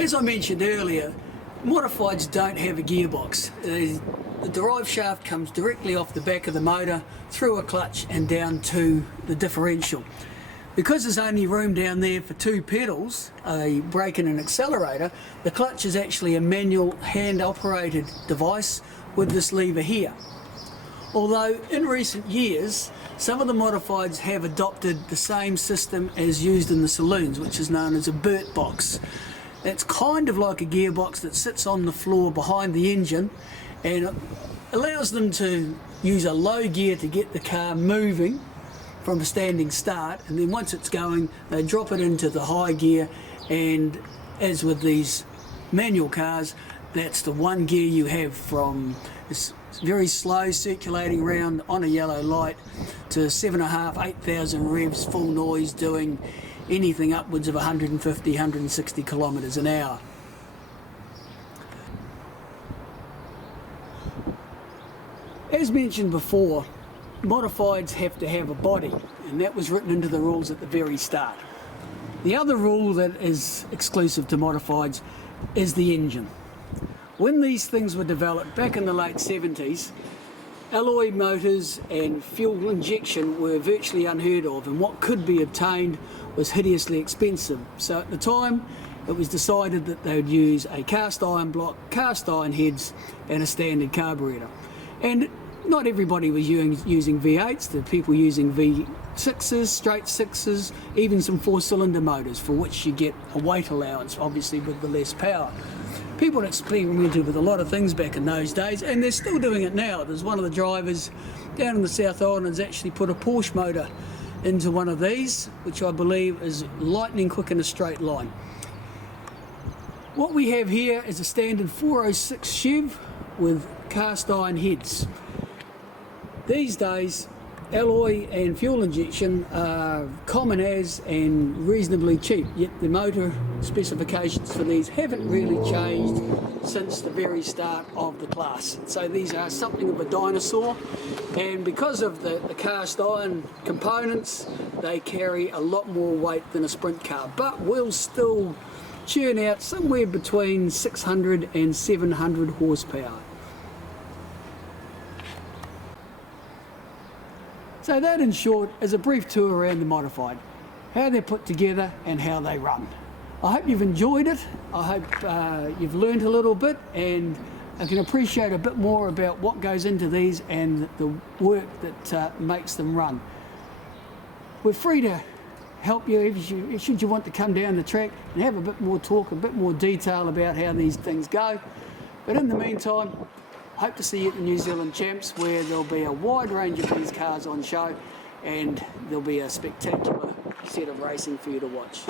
As I mentioned earlier, modifieds don't have a gearbox. The drive shaft comes directly off the back of the motor, through a clutch and down to the differential. Because there's only room down there for two pedals, a brake and an accelerator, the clutch is actually a manual hand operated device with this lever here. Although in recent years some of the modifieds have adopted the same system as used in the saloons, which is known as a Burt box. It's kind of like a gearbox that sits on the floor behind the engine and allows them to use a low gear to get the car moving from a standing start, and then once it's going they drop it into the high gear, and as with these manual cars, that's the one gear you have from this very slow circulating round on a yellow light to 7,500, 8,000 revs, full noise, doing anything upwards of 150, 160 kilometres an hour. As mentioned before, modifieds have to have a body, and that was written into the rules at the very start. The other rule that is exclusive to modifieds is the engine. When these things were developed back in the late 70s, alloy motors and fuel injection were virtually unheard of, and what could be obtained was hideously expensive. So at the time it was decided that they would use a cast iron block, cast iron heads and a standard carburetor. And not everybody was using V8s, there were people using V6s, straight 6s, even some 4-cylinder motors for which you get a weight allowance, obviously with the less power. People experimented with a lot of things back in those days, and they're still doing it now. There's one of the drivers down in the South Island has actually put a Porsche motor into one of these, which I believe is lightning quick in a straight line. What we have here is a standard 406 Chev with cast iron heads. These days, alloy and fuel injection are common as and reasonably cheap, yet the motor specifications for these haven't really changed since the very start of the class. So these are something of a dinosaur, and because of the cast iron components, they carry a lot more weight than a sprint car, but will still churn out somewhere between 600 and 700 horsepower. So that in short is a brief tour around the modified, how they're put together and how they run. I hope you've enjoyed it. I hope you've learned a little bit and I can appreciate a bit more about what goes into these and the work that makes them run. We're free to help you should you want to come down the track and have a bit more talk, a bit more detail about how these things go. But in the meantime, hope to see you at the New Zealand Champs, where there'll be a wide range of these cars on show and there'll be a spectacular set of racing for you to watch.